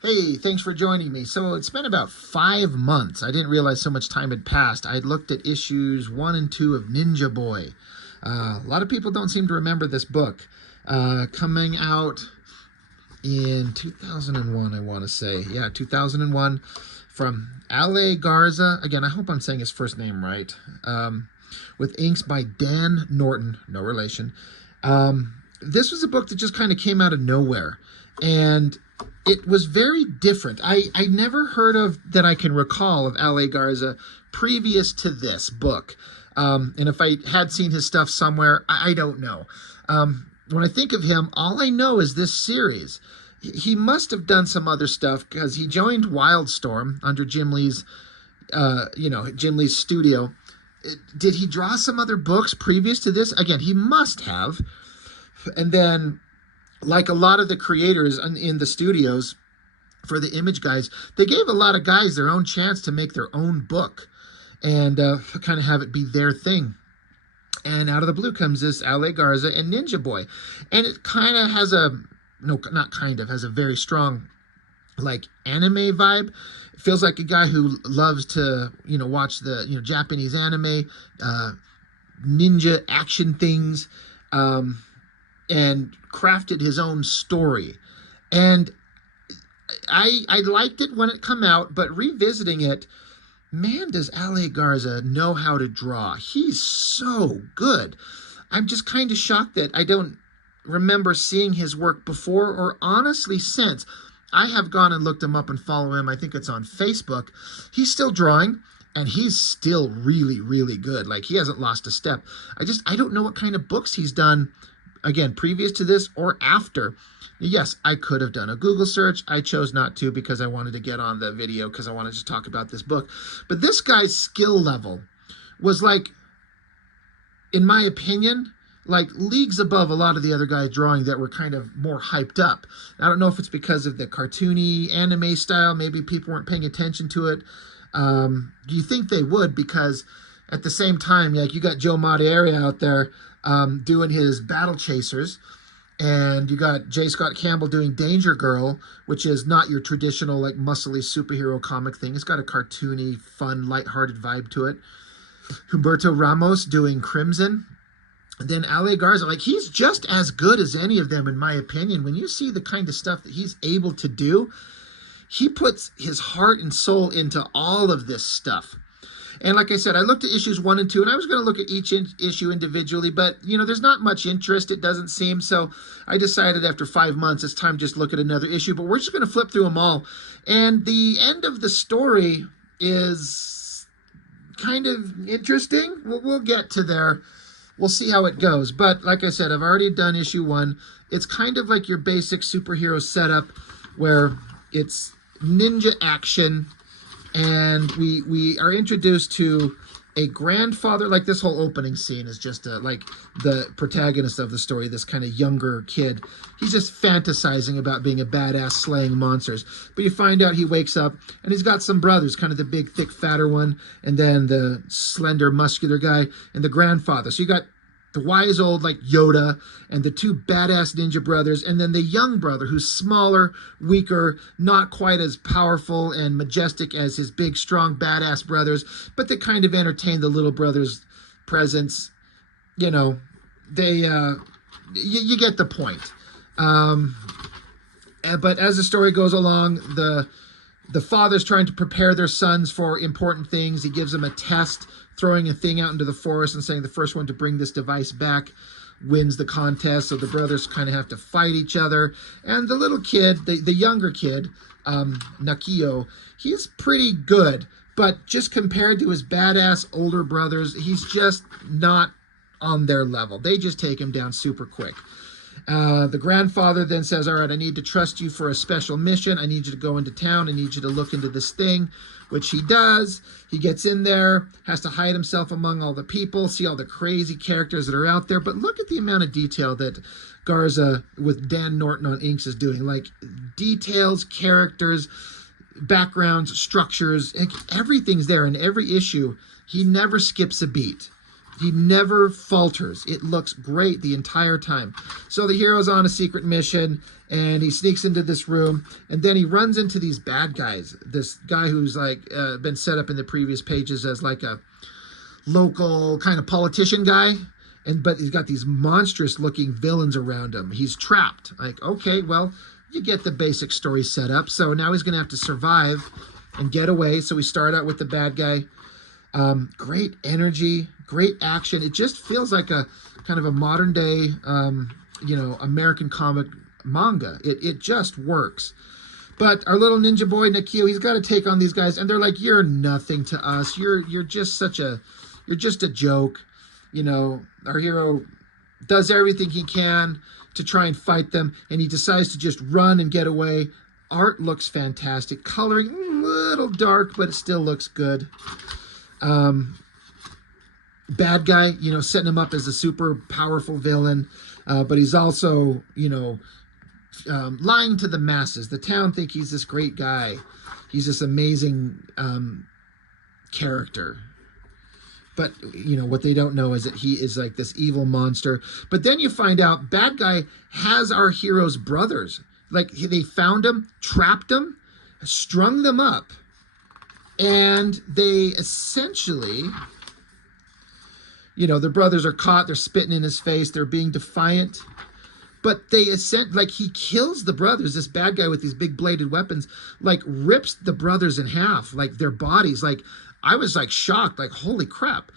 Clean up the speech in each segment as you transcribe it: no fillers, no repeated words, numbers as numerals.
Hey, thanks for joining me. So it's been about 5 months. I didn't realize so much time had passed. I looked at issues 1 and 2 of Ninja Boy. A lot of people don't seem to remember this book. Coming out in 2001, I want to say. Yeah, 2001, from Ale Garza. Again, I hope I'm saying his first name right. With inks by Dan Norton, no relation. This was a book that just kind of came out of nowhere. And it was very different. I never heard of, that I can recall, of Ale Garza previous to this book. And if I had seen his stuff somewhere, I don't know. When I think of him, all I know is this series. He must have done some other stuff, because he joined Wildstorm under Jim Lee's, Jim Lee's studio. Did he draw some other books previous to this? Again, he must have. And then, like a lot of the creators in the studios for the Image guys, they gave a lot of guys their own chance to make their own book and kind of have it be their thing. And out of the blue comes this Ale Garza and NINJA BOY. And it kind of has has a very strong, like, anime vibe. It feels like a guy who loves to, watch the, Japanese anime, ninja action things, and crafted his own story. And I liked it when it came out, but revisiting it, man, does Ale Garza know how to draw. He's so good. I'm just kind of shocked that I don't remember seeing his work before, or honestly since. I have gone and looked him up and follow him. I think it's on Facebook. He's still drawing, and he's still really, really good. Like, he hasn't lost a step. I don't know what kind of books he's done, again, previous to this or after. Yes, I could have done a Google search. I chose not to, because I wanted to get on the video, because I wanted to talk about this book. But this guy's skill level was, like, in my opinion, like, leagues above a lot of the other guys drawing that were kind of more hyped up. I don't know if it's because of the cartoony anime style. Maybe people weren't paying attention to it. Do you think they would? Because at the same time, like, you got Joe Madureira out there doing his Battle Chasers, and you got J. Scott Campbell doing Danger Girl, which is not your traditional, like, muscly superhero comic thing. It's got a cartoony, fun, lighthearted vibe to it. Humberto Ramos doing Crimson. And then Ale Garza, like, he's just as good as any of them, in my opinion. When you see the kind of stuff that he's able to do, he puts his heart and soul into all of this stuff. And like I said, I looked at issues 1 and 2, and I was going to look at each issue individually, but, there's not much interest, it doesn't seem. So I decided after 5 months, it's time to just look at another issue. But we're just going to flip through them all. And the end of the story is kind of interesting. We'll get to there. We'll see how it goes. But like I said, I've already done issue 1. It's kind of like your basic superhero setup, where it's ninja action, and we are introduced to a grandfather. Like, this whole opening scene is just like the protagonist of the story, this kind of younger kid. He's just fantasizing about being a badass slaying monsters. But you find out he wakes up, and he's got some brothers, kind of the big, thick, fatter one, and then the slender, muscular guy, and the grandfather. So you got the wise old, like, Yoda, and the 2 badass ninja brothers, and then the young brother, who's smaller, weaker, not quite as powerful and majestic as his big, strong, badass brothers, but they kind of entertain the little brother's presence. They, you get the point. But as the story goes along, the father's trying to prepare their sons for important things. He gives them a test, throwing a thing out into the forest and saying the first one to bring this device back wins the contest. So the brothers kind of have to fight each other. And the little kid, the younger kid, Nakio, he's pretty good. But just compared to his badass older brothers, he's just not on their level. They just take him down super quick. The grandfather then says, all right, I need to trust you for a special mission. I need you to go into town. I need you to look into this thing, which he does. He gets in there, has to hide himself among all the people, see all the crazy characters that are out there. But look at the amount of detail that Garza with Dan Norton on inks is doing. Like, details, characters, backgrounds, structures, everything's there in every issue. He never skips a beat. He never falters. It looks great the entire time. So the hero's on a secret mission, and he sneaks into this room, and then he runs into these bad guys. This guy who's like been set up in the previous pages as like a local kind of politician guy, but he's got these monstrous looking villains around him. He's trapped. Like, okay, well, you get the basic story set up. So now he's going to have to survive and get away. So we start out with the bad guy. Great energy, great action. It just feels like a kind of a modern day, American comic manga. It just works. But our little ninja boy, Nikio, he's got to take on these guys. And they're like, you're nothing to us. You're just you're just a joke. Our hero does everything he can to try and fight them, and he decides to just run and get away. Art looks fantastic. Coloring a little dark, but it still looks good. Bad guy, setting him up as a super powerful villain, but he's also, lying to the masses. The town think he's this great guy. He's this amazing character. But, what they don't know is that he is like this evil monster. But then you find out bad guy has our hero's brothers. Like, they found him, trapped him, strung them up. And they essentially, the brothers are caught. They're spitting in his face. They're being defiant. But he kills the brothers. This bad guy with these big bladed weapons, like, rips the brothers in half, like their bodies. Like, I was like shocked, like, holy crap.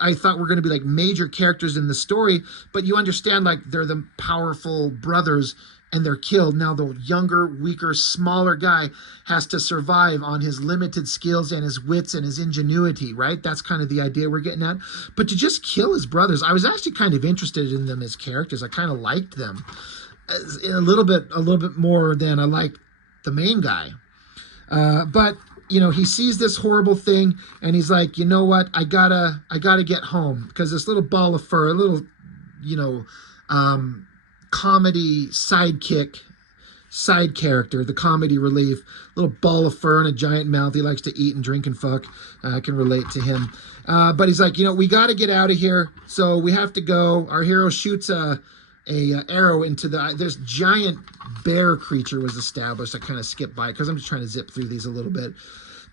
I thought were going to be like major characters in the story, but you understand, like, they're the powerful brothers and they're killed. Now the younger, weaker, smaller guy has to survive on his limited skills and his wits and his ingenuity, right? That's kind of the idea we're getting at. But to just kill his brothers, I was actually kind of interested in them as characters. I kind of liked them a little bit more than I liked the main guy. But he sees this horrible thing and he's like, you know what? I gotta get home, because this little ball of fur, a little, comedy side character, the comedy relief, little ball of fur and a giant mouth. He likes to eat and drink and fuck. I can relate to him. But he's like, we got to get out of here. So we have to go. Our hero shoots a arrow into this giant bear creature was established. I kind of skipped by it because I'm just trying to zip through these a little bit.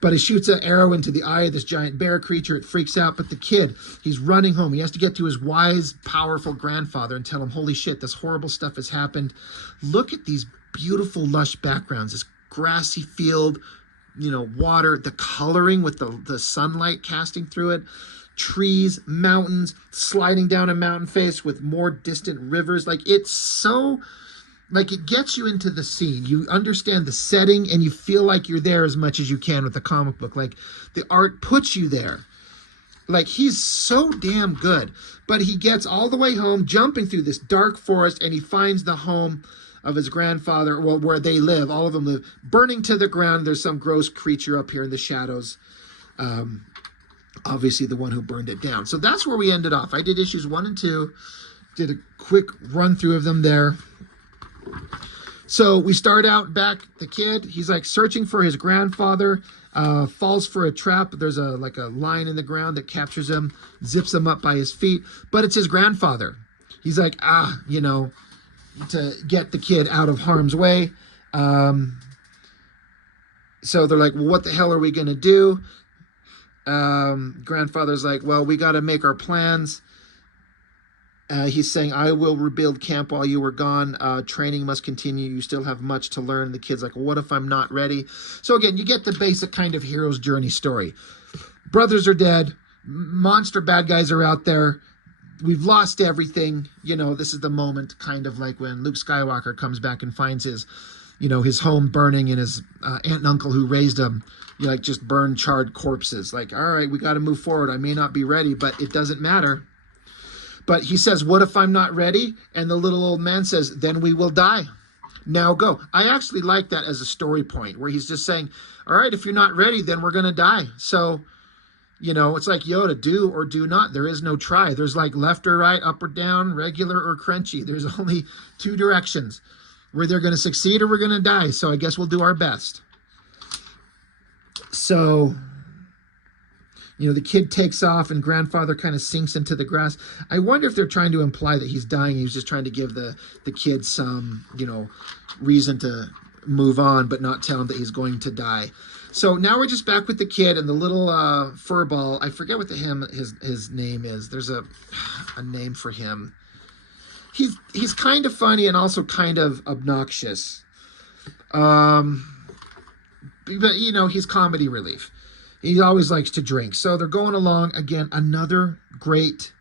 But he shoots an arrow into the eye of this giant bear creature. It freaks out. But the kid, he's running home. He has to get to his wise, powerful grandfather and tell him, holy shit, this horrible stuff has happened. Look at these beautiful, lush backgrounds. This grassy field, water, the coloring with the sunlight casting through it. Trees, mountains, sliding down a mountain face with more distant rivers. Like, it's so... like, it gets you into the scene. You understand the setting and you feel like you're there as much as you can with the comic book. Like, the art puts you there. Like, he's so damn good. But he gets all the way home, jumping through this dark forest, and he finds the home of his grandfather, well, where they live. All of them live, burning to the ground. There's some gross creature up here in the shadows. Obviously the one who burned it down. So that's where we ended off. I did issues 1 and 2. Did a quick run through of them there. So we start out back, the kid, he's like searching for his grandfather, falls for a trap. There's a line in the ground that captures him, zips him up by his feet, but it's his grandfather. He's like, to get the kid out of harm's way. So they're like, well, what the hell are we going to do? Grandfather's like, well, we got to make our plans. He's saying, I will rebuild camp while you were gone. Training must continue. You still have much to learn. The kid's like, well, what if I'm not ready? So again, you get the basic kind of hero's journey story. Brothers are dead. Monster bad guys are out there. We've lost everything. This is the moment, kind of like when Luke Skywalker comes back and finds his home burning and his aunt and uncle who raised him, just burned, charred corpses. Like, all right, we got to move forward. I may not be ready, but it doesn't matter. But he says, what if I'm not ready? And the little old man says, then we will die. Now go. I actually like that as a story point where he's just saying, all right, if you're not ready, then we're going to die. So, it's like Yoda, do or do not. There is no try. There's like left or right, up or down, regular or crunchy. There's only 2 directions. We're either going to succeed or we're going to die. So I guess we'll do our best. So You know, the kid takes off and grandfather kind of sinks into the grass. I wonder if they're trying to imply that he's dying. He's just trying to give the kid some, you know, reason to move on, but not tell him that he's going to die. So now we're just back with the kid and the little furball. I forget what his name is. There's a name for him. He's kind of funny and also kind of obnoxious. But, you know, he's comedy relief. He always likes to drink. So they're going along. Again, another great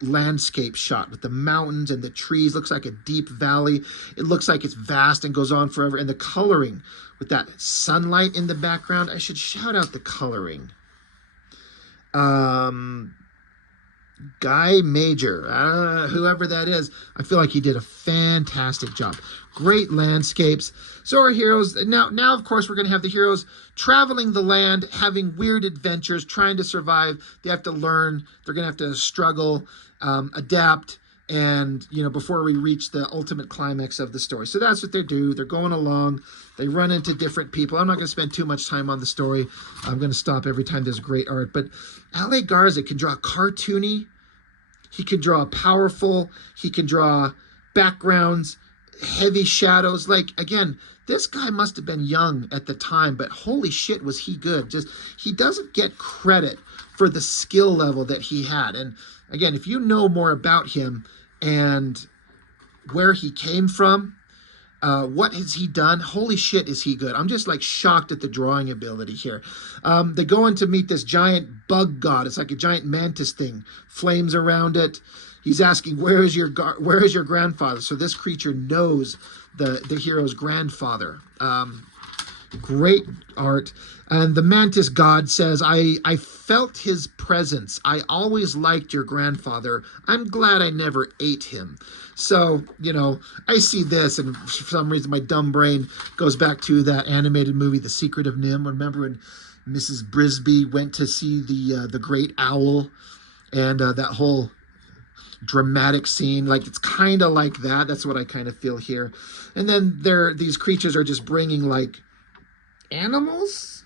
landscape shot with the mountains and the trees. Looks like a deep valley. It looks like it's vast and goes on forever. And the coloring with that sunlight in the background. I should shout out the coloring. Guy Major, whoever that is, I feel like he did a fantastic job. Great landscapes. So our heroes, now of course we're going to have the heroes traveling the land, having weird adventures, trying to survive. They have to learn. They're going to have to struggle, adapt, and, you know, before we reach the ultimate climax of the story. So that's what they do. They're going along. They run into different people. I'm not going to spend too much time on the story. I'm going to stop every time there's great art. But L.A. Garza can draw cartoony. He can draw powerful. He can draw backgrounds, heavy shadows. Like, again, this guy must have been young at the time, but holy shit, was he good. Just, he doesn't get credit for the skill level that he had. And again, if you know more about him and where he came from, what has he done? Holy shit, is he good. I'm just like shocked at the drawing ability here. They go in to meet this giant bug god. It's like a giant mantis thing, flames around it. He's asking, where is your grandfather? So this creature knows the hero's grandfather. Great art. And the mantis god says, I felt his presence. I always liked your grandfather. I'm glad I never ate him. So, you know, I see this, and for some reason my dumb brain goes back to that animated movie, The Secret of Nim. Remember when Mrs. Brisby went to see the great owl, and that whole dramatic scene? Like, it's kind of like that. That's what I kind of feel here. And then these creatures are just bringing, like, animals,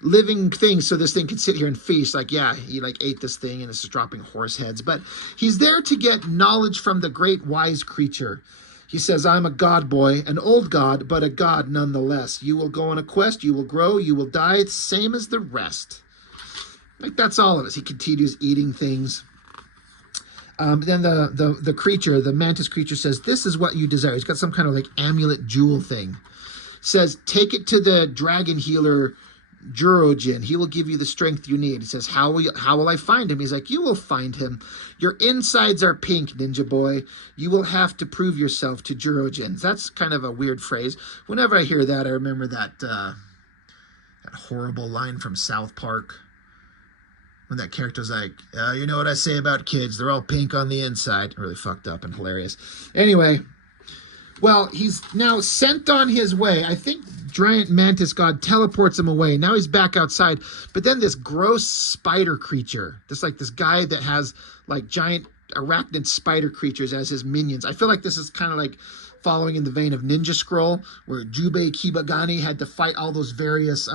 living things, so this thing can sit here and feast. Like, yeah, he like ate this thing and it's just dropping horse heads, but he's there to get knowledge from the great wise creature. He says, I'm a god boy, an old god, but a god nonetheless. You will go on a quest, you will grow, you will die, same as the rest. Like, that's all of us. He continues eating things. Then the creature, the mantis creature, says, this is what you desire. He's got some kind of like amulet jewel thing. Says, take it to the dragon healer Jurojin. He will give you the strength you need. He says, how will I find him? He's like, you will find him. Your insides are pink, Ninja Boy. You will have to prove yourself to Jurojin. That's kind of a weird phrase. Whenever I hear that, I remember that horrible line from South Park when that character's like, you know what I say about kids? They're all pink on the inside. Really fucked up and hilarious. Anyway, well, he's now sent on his way. I think giant mantis god teleports him away. Now he's back outside. But then this gross spider creature, this guy that has like giant arachnid spider creatures as his minions. I feel like this is kind of like following in the vein of Ninja Scroll, where Jubei Kibagani had to fight all those various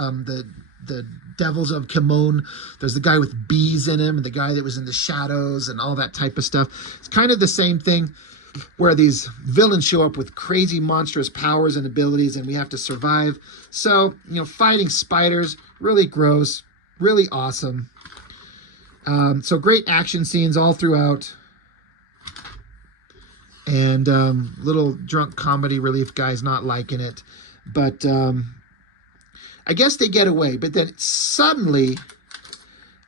the devils of Kimon. There's the guy with bees in him and the guy that was in the shadows and all that type of stuff. It's kind of the same thing, where these villains show up with crazy monstrous powers and abilities, and we have to survive. So, you know, fighting spiders, really gross, really awesome. So great action scenes all throughout. And little drunk comedy relief guy's not liking it. But I guess they get away. But then suddenly,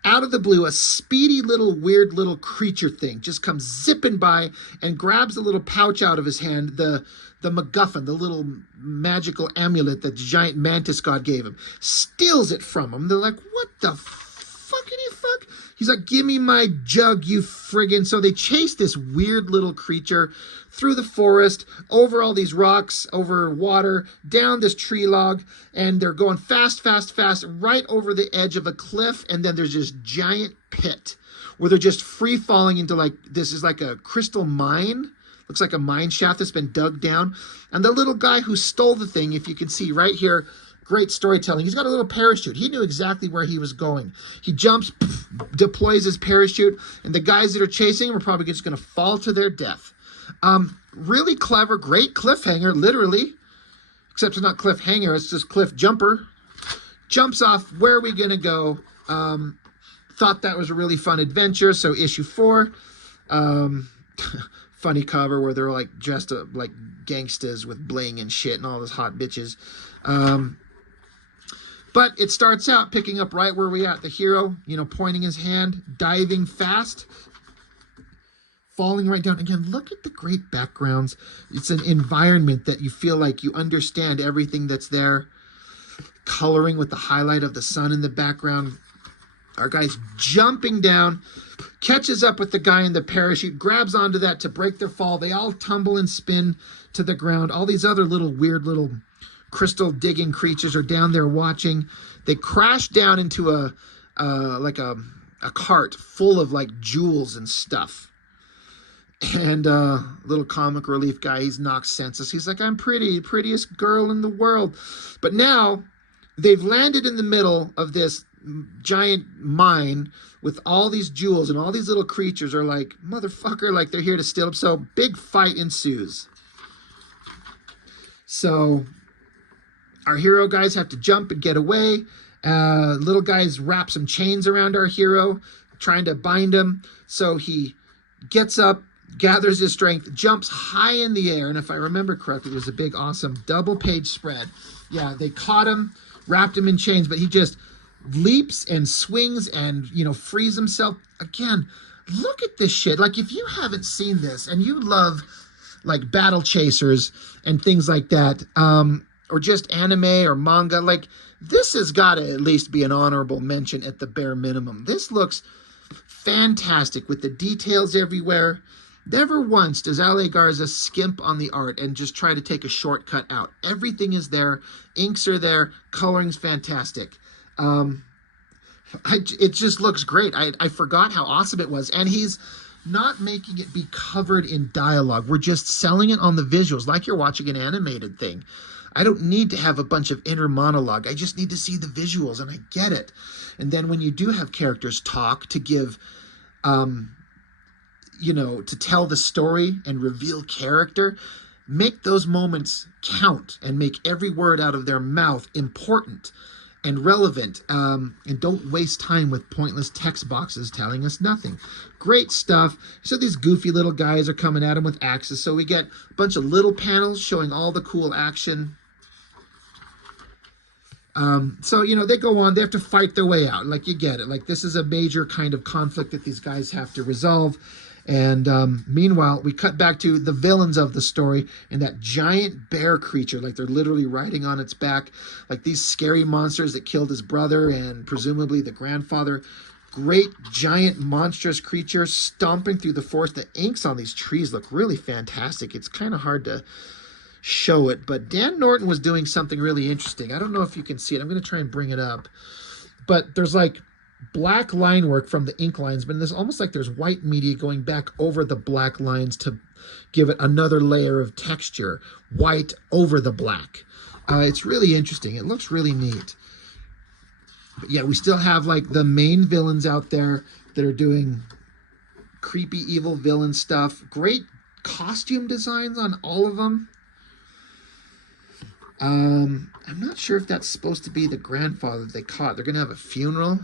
out of the blue, a speedy little weird little creature thing just comes zipping by and grabs a little pouch out of his hand, the MacGuffin, the little magical amulet that the giant mantis god gave him, steals it from him. They're like, what the fuckity fuck? He's like, give me my jug, you friggin'. So they chase this weird little creature through the forest, over all these rocks, over water, down this tree log, and they're going fast, fast, fast, right over the edge of a cliff, and then there's this giant pit where they're just free falling into, like, this is like a crystal mine. Looks like a mine shaft that's been dug down. And the little guy who stole the thing, if you can see right here, Great storytelling. He's got a little parachute. He knew exactly where he was going. He jumps, deploys his parachute, and the guys that are chasing him are probably just going to fall to their death. Really clever, great cliffhanger, literally. Except it's not cliffhanger, it's just cliff jumper. Jumps off, where are we going to go? Thought that was a really fun adventure, so issue 4. Funny cover where they're like dressed up like gangsters with bling and shit and all those hot bitches. But it starts out picking up right where we at. The hero, you know, pointing his hand, diving fast, falling right down. Again, look at the great backgrounds. It's an environment that you feel like you understand everything that's there. Coloring with the highlight of the sun in the background. Our guy's jumping down, catches up with the guy in the parachute, grabs onto that to break their fall. They all tumble and spin to the ground. All these other little weird little crystal digging creatures are down there watching. They crash down into a cart full of like jewels and stuff. And little comic relief guy, he's knocked senseless. He's like, I'm prettiest girl in the world. But now they've landed in the middle of this giant mine with all these jewels, and all these little creatures are like, motherfucker, like they're here to steal them. So big fight ensues. So our hero guys have to jump and get away. Little guys wrap some chains around our hero, trying to bind him. So he gets up, gathers his strength, jumps high in the air. And if I remember correctly, it was a big, awesome double-page spread. Yeah, they caught him, wrapped him in chains, but he just leaps and swings and, you know, frees himself. Again, look at this shit. Like, if you haven't seen this and you love, like, battle chasers and things like that, or just anime or manga, like, this has got to at least be an honorable mention at the bare minimum. This looks fantastic with the details everywhere. Never once does Ale Garza skimp on the art and just try to take a shortcut out. Everything is there. Inks are there. Coloring's fantastic. It just looks great. I forgot how awesome it was. And he's not making it be covered in dialogue. We're just selling it on the visuals like you're watching an animated thing. I don't need to have a bunch of inner monologue. I just need to see the visuals, and I get it. And then when you do have characters talk to give, you know, to tell the story and reveal character, make those moments count and make every word out of their mouth important and relevant, and don't waste time with pointless text boxes telling us nothing. Great stuff. So these goofy little guys are coming at him with axes. So we get a bunch of little panels showing all the cool action. So, you know, they go on, they have to fight their way out. Like, you get it. Like, this is a major kind of conflict that these guys have to resolve. And meanwhile, we cut back to the villains of the story and that giant bear creature, like they're literally riding on its back, like these scary monsters that killed his brother and presumably the grandfather. Great, giant, monstrous creature stomping through the forest. The inks on these trees look really fantastic. It's kind of hard to show it, but Dan Norton was doing something really interesting. I don't know if you can see it. I'm going to try and bring it up. But there's like black line work from the ink lines, but there's almost like there's white media going back over the black lines to give it another layer of texture, white over the black. It's really interesting. It looks really neat. But yeah, we still have like the main villains out there that are doing creepy evil villain stuff. Great costume designs on all of them. I'm not sure if that's supposed to be the grandfather they caught. They're going to have a funeral.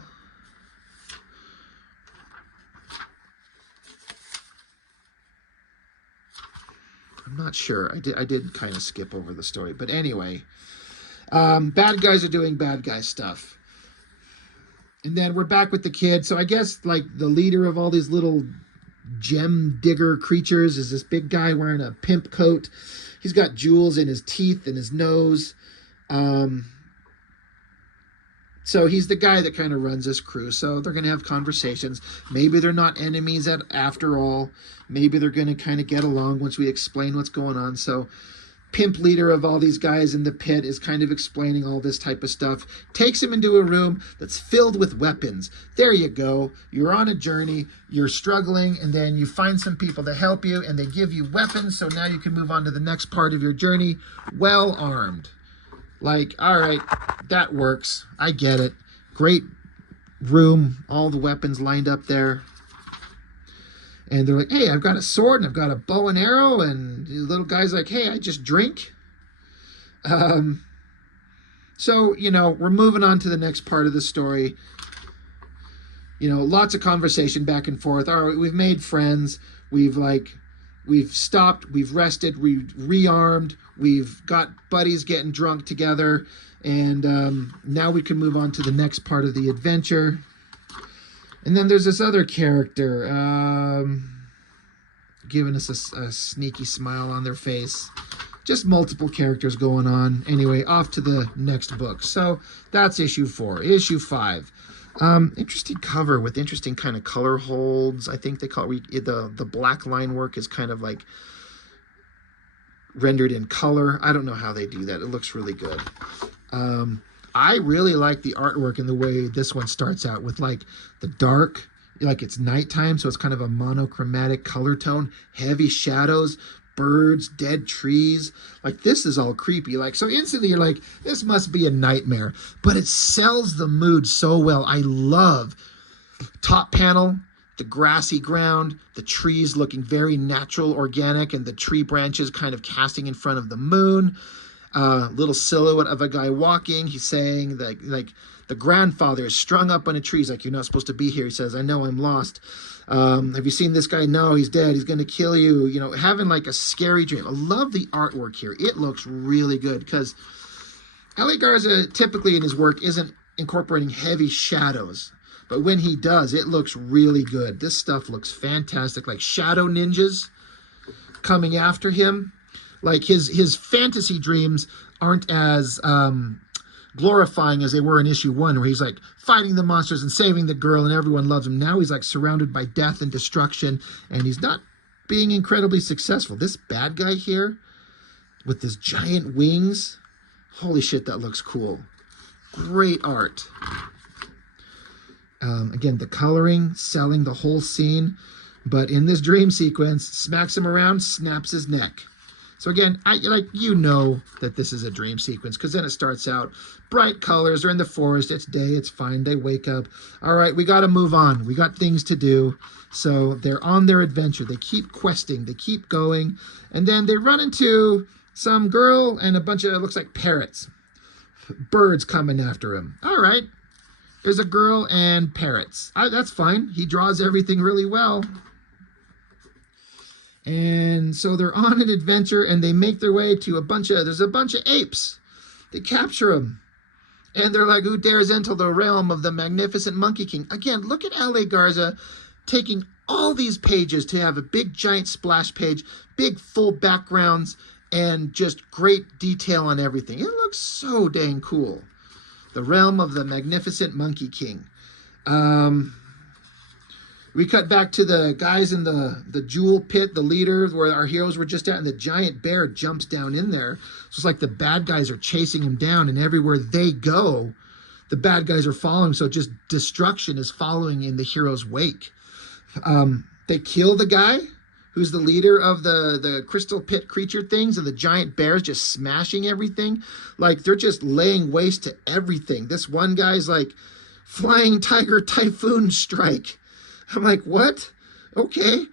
I'm not sure. I did kind of skip over the story. But anyway, bad guys are doing bad guy stuff. And then we're back with the kid. So I guess like the leader of all these little gem digger creatures is this big guy wearing a pimp coat. He's got jewels in his teeth and his nose. So he's the guy that kind of runs this crew. So they're going to have conversations. Maybe they're not enemies after all. Maybe they're going to kind of get along once we explain what's going on. So pimp leader of all these guys in the pit is kind of explaining all this type of stuff. Takes him into a room that's filled with weapons. There you go. You're on a journey. You're struggling, and then you find some people to help you, and they give you weapons, so now you can move on to the next part of your journey well armed. Like, all right, that works. I get it. Great room, all the weapons lined up there. And they're like, hey, I've got a sword and I've got a bow and arrow. And the little guy's like, hey, I just drink. So, you know, we're moving on to the next part of the story. You know, lots of conversation back and forth. All right, we've made friends. We've stopped, we've rested, we've rearmed, we've got buddies getting drunk together. And now we can move on to the next part of the adventure. And then there's this other character giving us a sneaky smile on their face. Just multiple characters going on. Anyway, off to the next book. So that's issue 4. Issue 5. Interesting cover with interesting kind of color holds. I think they call it, the black line work is kind of like rendered in color. I don't know how they do that. It looks really good. I really like the artwork and the way this one starts out with like the dark, like it's nighttime, so it's kind of a monochromatic color tone, heavy shadows, birds, dead trees. Like, this is all creepy. Like, so instantly you're like, this must be a nightmare. But it sells the mood so well. I love top panel, the grassy ground, the trees looking very natural, organic, and the tree branches kind of casting in front of the moon. Little silhouette of a guy walking. He's saying that, like, the grandfather is strung up on a tree. He's like, you're not supposed to be here. He says, I know, I'm lost. Have you seen this guy? No, he's dead. He's going to kill you. You know, having like a scary dream. I love the artwork here. It looks really good because L.A. Garza typically in his work isn't incorporating heavy shadows. But when he does, it looks really good. This stuff looks fantastic. Like shadow ninjas coming after him. Like his fantasy dreams aren't as glorifying as they were in issue 1, where he's like fighting the monsters and saving the girl and everyone loves him. Now he's like surrounded by death and destruction, and he's not being incredibly successful. This bad guy here with his giant wings, holy shit, that looks cool. Great art. Again, the coloring, selling the whole scene, but in this dream sequence, smacks him around, snaps his neck. So again, you know that this is a dream sequence, because then it starts out bright colors. They're in the forest. It's day. It's fine. They wake up. All right, we got to move on. We got things to do. So they're on their adventure. They keep questing. They keep going. And then they run into some girl and a bunch of, it looks like parrots. Birds coming after him. All right. There's a girl and parrots. That's fine. He draws everything really well. And so they're on an adventure, and they make their way to there's a bunch of apes. They capture them. And they're like, who dares enter the realm of the magnificent Monkey King? Again, look at L.A. Garza taking all these pages to have a big, giant splash page, big, full backgrounds, and just great detail on everything. It looks so dang cool. The realm of the magnificent Monkey King. We cut back to the guys in the jewel pit, the leader, where our heroes were just at, and the giant bear jumps down in there. So it's like the bad guys are chasing him down, and everywhere they go, the bad guys are following. So just destruction is following in the hero's wake. They kill the guy who's the leader of the crystal pit creature things, and the giant bear's just smashing everything. Like, they're just laying waste to everything. This one guy's like, flying tiger typhoon strike. I'm like, what? Okay.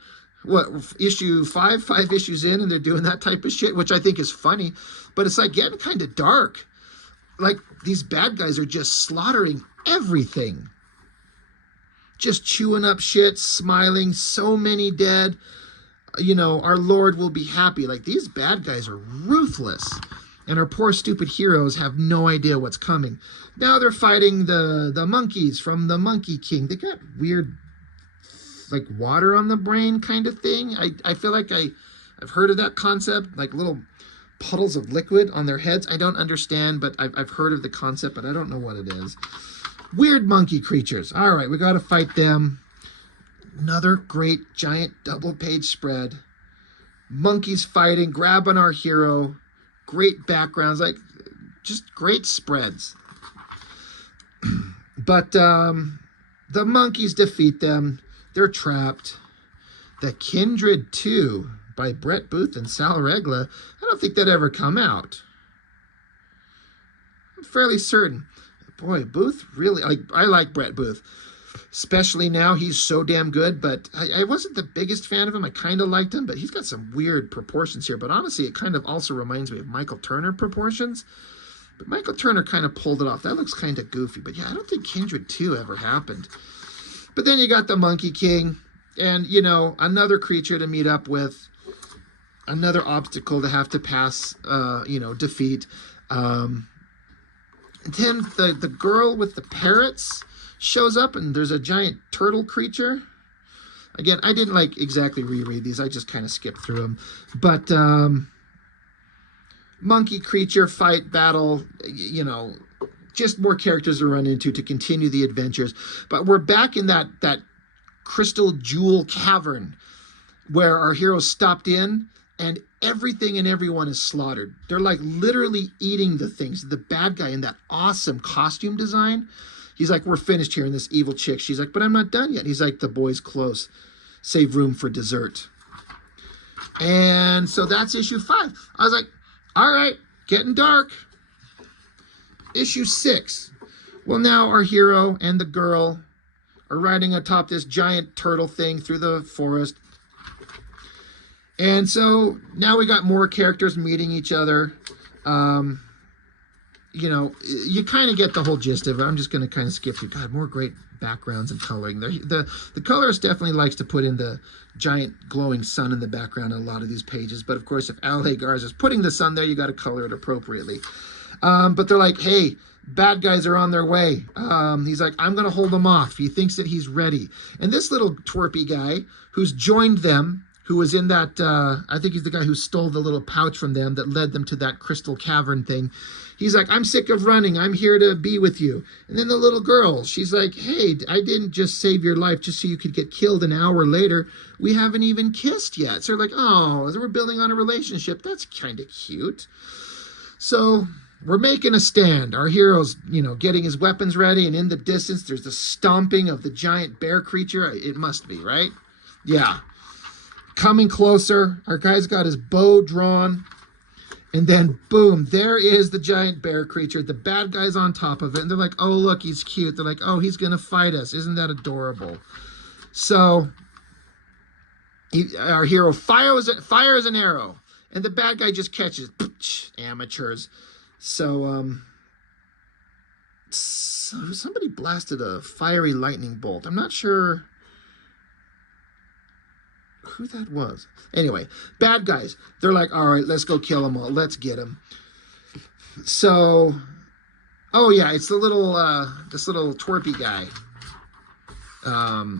What, issue 5 issues in, and they're doing that type of shit, which I think is funny. But it's like getting kind of dark. Like, these bad guys are just slaughtering everything. Just chewing up shit, smiling, so many dead. You know, our Lord will be happy. Like, these bad guys are ruthless. And our poor stupid heroes have no idea what's coming. Now they're fighting the monkeys from the Monkey King. They got weird, like, water on the brain kind of thing. I feel like I've heard of that concept, like little puddles of liquid on their heads. I don't understand, but I've heard of the concept, but I don't know what it is. Weird monkey creatures. All right, we got to fight them. Another great giant double page spread. Monkeys fighting, grabbing our hero. Great backgrounds, like just great spreads. But the monkeys defeat them. They're trapped. The Kindred 2 by Brett Booth and Sal Regla. I don't think that ever come out. I'm fairly certain. Boy, Booth really, I like Brett Booth. Especially now, he's so damn good, but I wasn't the biggest fan of him. I kind of liked him, but he's got some weird proportions here. But honestly, it kind of also reminds me of Michael Turner proportions. But Michael Turner kind of pulled it off. That looks kind of goofy. But yeah, I don't think Kindred 2 ever happened. But then you got the Monkey King, and, you know, another creature to meet up with, another obstacle to have to pass, you know, defeat. And then the girl with the parrots shows up, and there's a giant turtle creature. Again, I didn't like exactly reread these. I just kind of skipped through them. But monkey creature fight battle, you know, just more characters to run into to continue the adventures. But we're back in that crystal jewel cavern where our heroes stopped in, and everything and everyone is slaughtered. They're like literally eating the things. The bad guy in that awesome costume design, he's like, we're finished here. And this evil chick, she's like, but I'm not done yet. He's like, the boy's close. Save room for dessert. And so that's issue 5. I was like, all right, getting dark. Issue 6. Well, now our hero and the girl are riding atop this giant turtle thing through the forest. And so now we got more characters meeting each other. You know, you kind of get the whole gist of it. I'm just going to kind of skip through. God, more great backgrounds and coloring. The colorist definitely likes to put in the giant glowing sun in the background on a lot of these pages. But of course, if L.A. Garza is putting the sun there, you got to color it appropriately. But they're like, hey, bad guys are on their way. He's like, I'm going to hold them off. He thinks that he's ready. And this little twerpy guy who's joined them, who was in that, I think he's the guy who stole the little pouch from them that led them to that crystal cavern thing. He's like, I'm sick of running. I'm here to be with you. And then the little girl, she's like, hey, I didn't just save your life just so you could get killed an hour later. We haven't even kissed yet. So they're like, oh, we're building on a relationship. That's kind of cute. So we're making a stand. Our hero's, you know, getting his weapons ready. And in the distance, there's the stomping of the giant bear creature. It must be, right? Yeah. Coming closer. Our guy's got his bow drawn. And then, boom, there is the giant bear creature. The bad guy's on top of it. And they're like, oh, look, he's cute. They're like, oh, he's going to fight us. Isn't that adorable? So our hero fires an arrow. And the bad guy just catches. Amateurs. So somebody blasted a fiery lightning bolt. I'm not sure who that was. Anyway, bad guys. They're like, all right, let's go kill them all. Let's get them. So, oh yeah, it's the little, this little twerpy guy.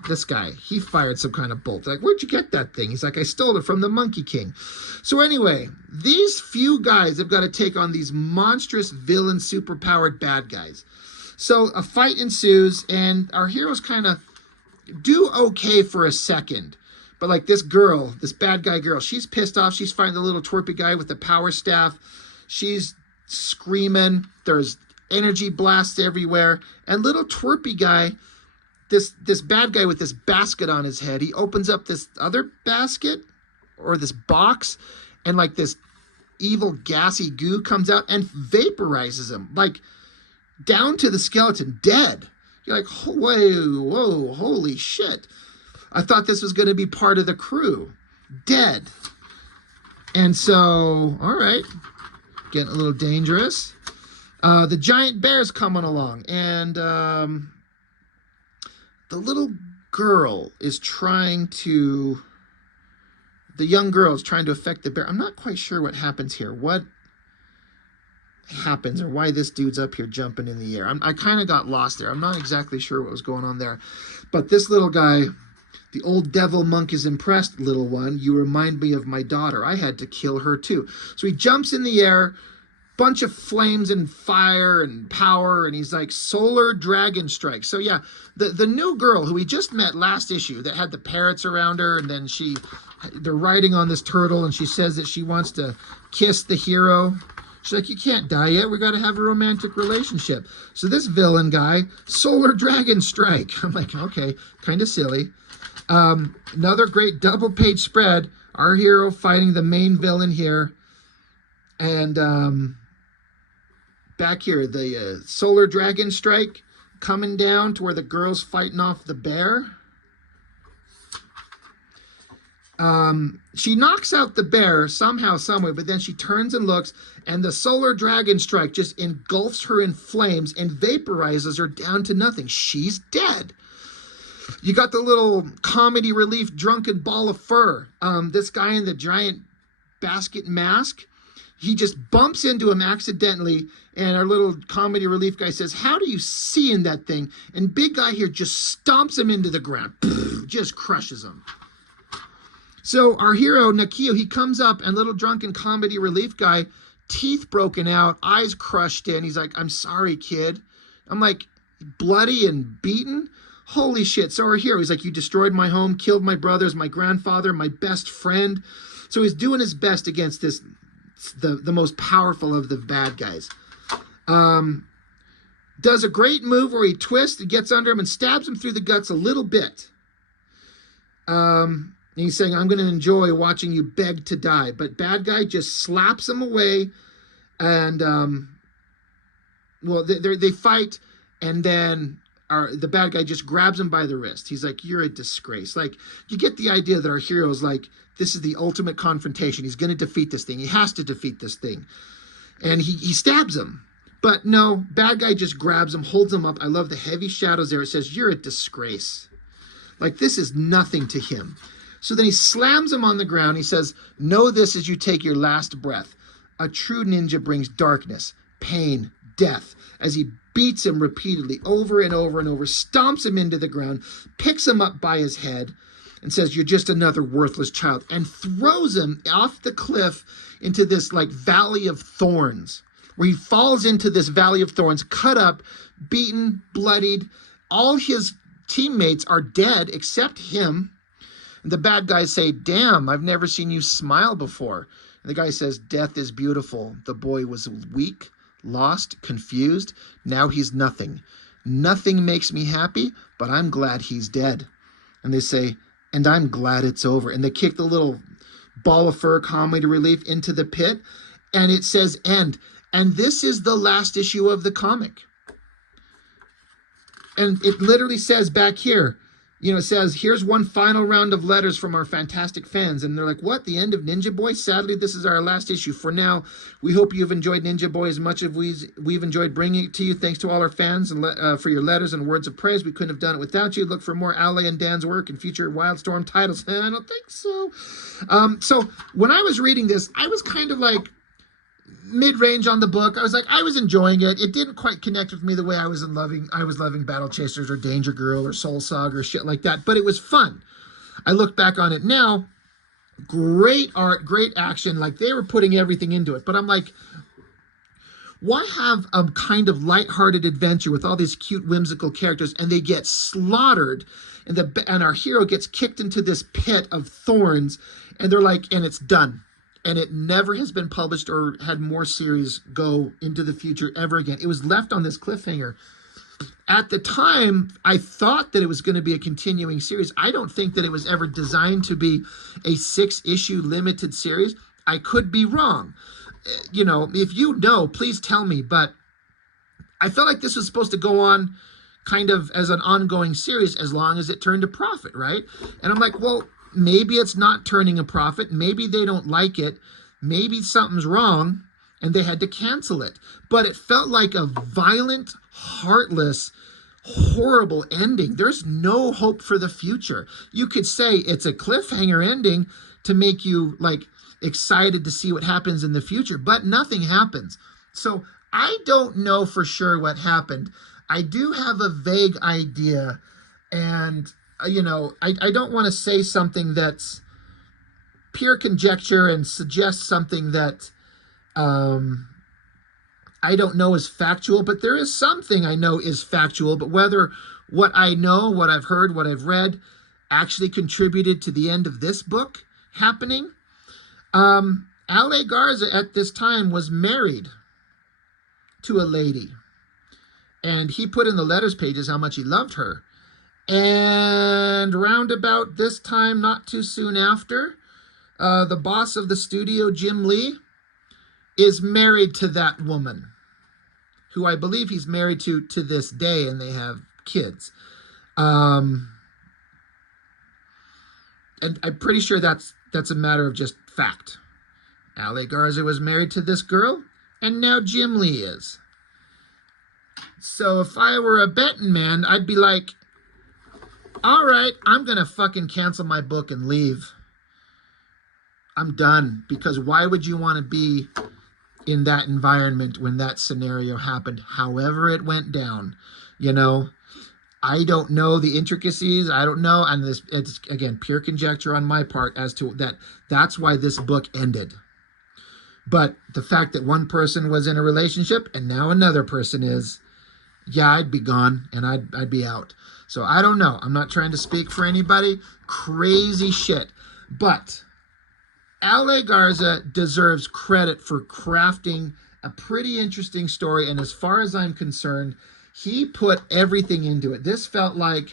This guy, he fired some kind of bolt. Like, where'd you get that thing? He's like, I stole it from the Monkey King. So anyway, these few guys have got to take on these monstrous villain, superpowered bad guys. So a fight ensues, and our heroes kind of do okay for a second. But like this girl, this bad guy girl, she's pissed off. She's fighting the little twerpy guy with the power staff. She's screaming. There's energy blasts everywhere. And little twerpy guy, this bad guy with this basket on his head, he opens up this other basket or this box, and like this evil gassy goo comes out and vaporizes him, like down to the skeleton, dead. You're like, whoa, holy shit. I thought this was going to be part of the crew. Dead. And so, all right, getting a little dangerous. The giant bear's coming along, and the little girl is trying to, the young girl is trying to affect the bear. I'm not quite sure what happens here. What happens or why this dude's up here jumping in the air. I kind of got lost there. I'm not exactly sure what was going on there. But this little guy, the old devil monk is impressed, little one. You remind me of my daughter. I had to kill her too. So he jumps in the air, bunch of flames and fire and power, and he's like, solar dragon strike. So yeah, the new girl who we just met last issue that had the parrots around her, and then they're riding on this turtle, and she says that she wants to kiss the hero. She's like, you can't die yet. We got to have a romantic relationship. So this villain guy, solar dragon strike. I'm like, okay, kind of silly. Another great double page spread. Our hero fighting the main villain here. And back here, the solar dragon strike coming down to where the girl's fighting off the bear. She knocks out the bear somehow, someway, but then she turns and looks, and the solar dragon strike just engulfs her in flames and vaporizes her down to nothing. She's dead. You got the little comedy relief drunken ball of fur. This guy in the giant basket mask, he just bumps into him accidentally, and our little comedy relief guy says, "How do you see in that thing?" And big guy here just stomps him into the ground. Just crushes him. So our hero, Nakio, he comes up, and little drunken comedy relief guy, teeth broken out, eyes crushed in. He's like, "I'm sorry, kid." I'm like, bloody and beaten? Holy shit. So our hero, he's like, "You destroyed my home, killed my brothers, my grandfather, my best friend." So he's doing his best against this, the most powerful of the bad guys. Does a great move where he twists and gets under him and stabs him through the guts a little bit. And he's saying, "I'm going to enjoy watching you beg to die." But bad guy just slaps him away. And, well, they fight. And then the bad guy just grabs him by the wrist. He's like, "You're a disgrace." Like, you get the idea that our hero is like, this is the ultimate confrontation. He's going to defeat this thing. He has to defeat this thing. And he stabs him. But no, bad guy just grabs him, holds him up. I love the heavy shadows there. It says, "You're a disgrace." Like, this is nothing to him. So then he slams him on the ground. He says, "Know this as you take your last breath. A true ninja brings darkness, pain, death." As he beats him repeatedly over and over and over, stomps him into the ground, picks him up by his head, and says, "You're just another worthless child," and throws him off the cliff into this like valley of thorns, where he falls into this valley of thorns, cut up, beaten, bloodied. All his teammates are dead except him. And the bad guys say, "Damn, I've never seen you smile before." And the guy says, "Death is beautiful. The boy was weak, lost, confused. Now he's nothing. Nothing makes me happy, but I'm glad he's dead." And they say, "And I'm glad it's over." And they kick the little ball of fur comedy relief into the pit, and it says end. And this is the last issue of the comic. And it literally says back here, it says, "Here's one final round of letters from our fantastic fans." And they're like, "What? The end of Ninja Boy? Sadly, this is our last issue. For now, we hope you've enjoyed Ninja Boy as much as we've enjoyed bringing it to you. Thanks to all our fans and for your letters and words of praise. We couldn't have done it without you. Look for more Ale and Dan's work and future Wildstorm titles." And I don't think so. So when I was reading this, I was kind of like mid-range on the book. I was enjoying it. It didn't quite connect with me the way I was loving Battle Chasers or Danger Girl or Soul Saga or shit like that, but it was fun. I look back on it now, great art, great action, like they were putting everything into it, but I'm like, why have a kind of lighthearted adventure with all these cute, whimsical characters, and they get slaughtered, and our hero gets kicked into this pit of thorns, and they're like, and it's done. And it never has been published or had more series go into the future ever again. It was left on this cliffhanger. At the time, I thought that it was going to be a continuing series. I don't think that it was ever designed to be a 6-issue limited series. I could be wrong. If you know, please tell me. But I felt like this was supposed to go on kind of as an ongoing series as long as it turned a profit, right? And I'm like, well, maybe it's not turning a profit. Maybe they don't like it. Maybe something's wrong and they had to cancel it. But it felt like a violent, heartless, horrible ending. There's no hope for the future. You could say it's a cliffhanger ending to make you like excited to see what happens in the future, but nothing happens. So I don't know for sure what happened. I do have a vague idea, and I don't want to say something that's pure conjecture and suggest something that I don't know is factual, but there is something I know is factual. But whether what I know, what I've heard, what I've read actually contributed to the end of this book happening. Ale Garza at this time was married to a lady, and he put in the letters pages how much he loved her. And round about this time, not too soon after, the boss of the studio, Jim Lee, is married to that woman. who I believe he's married to this day, and they have kids. And I'm pretty sure that's a matter of just fact. Ale Garza was married to this girl, and now Jim Lee is. So if I were a betting man, I'd be like, all right, I'm going to fucking cancel my book and leave. I'm done. Because why would you want to be in that environment when that scenario happened, however it went down? You know, I don't know the intricacies. I don't know. And this, it's, again, pure conjecture on my part as to that. That's why this book ended. But the fact that one person was in a relationship and now another person is, yeah, I'd be gone and I'd be out. So I don't know. I'm not trying to speak for anybody. Crazy shit. But Ale Garza deserves credit for crafting a pretty interesting story. And as far as I'm concerned, he put everything into it. This felt like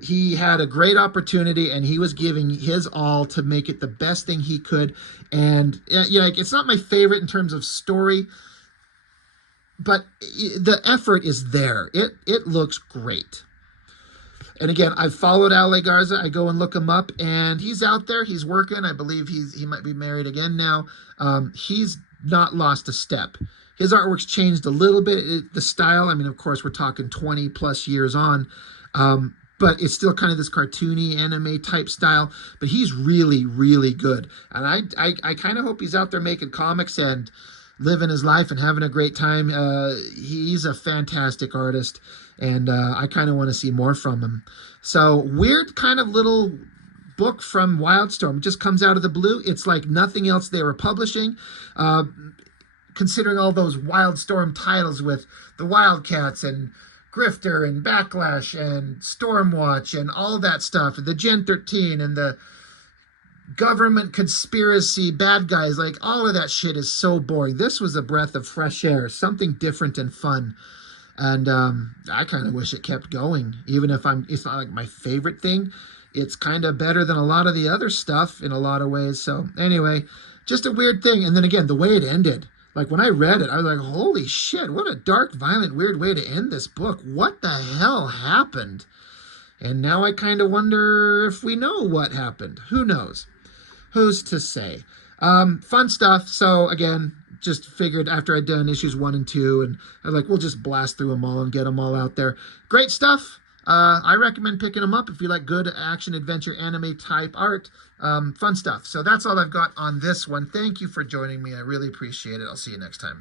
he had a great opportunity and he was giving his all to make it the best thing he could. And you know, it's not my favorite in terms of story, but the effort is there. It looks great. And again, I've followed Ale Garza. I go and look him up, and he's out there. He's working. I believe he might be married again now. He's not lost a step. His artwork's changed a little bit. The style, I mean, of course, we're talking 20 plus years on, but it's still kind of this cartoony anime type style. But he's really, really good. And I kind of hope he's out there making comics and living his life and having a great time. He's a fantastic artist, and I kind of want to see more from him. So weird kind of little book from Wildstorm. It just comes out of the blue. It's like nothing else they were publishing. Considering all those Wildstorm titles with the Wildcats and Grifter and Backlash and Stormwatch and all that stuff, the Gen 13 and the government conspiracy bad guys, like all of that shit is so boring. This was a breath of fresh air, something different and fun. And I kind of wish it kept going, even if it's not like my favorite thing. It's kind of better than a lot of the other stuff in a lot of ways. So anyway, just a weird thing. And then again, the way it ended, like when I read it, I was like, holy shit, what a dark, violent, weird way to end this book. What the hell happened? And now I kind of wonder if we know what happened. Who knows? Who's to say? Fun stuff. So again, just figured after I'd done issues 1 and 2, and I was like, we'll just blast through them all and get them all out there. Great stuff. I recommend picking them up if you like good action, adventure, anime type art. Fun stuff. So that's all I've got on this one. Thank you for joining me. I really appreciate it. I'll see you next time.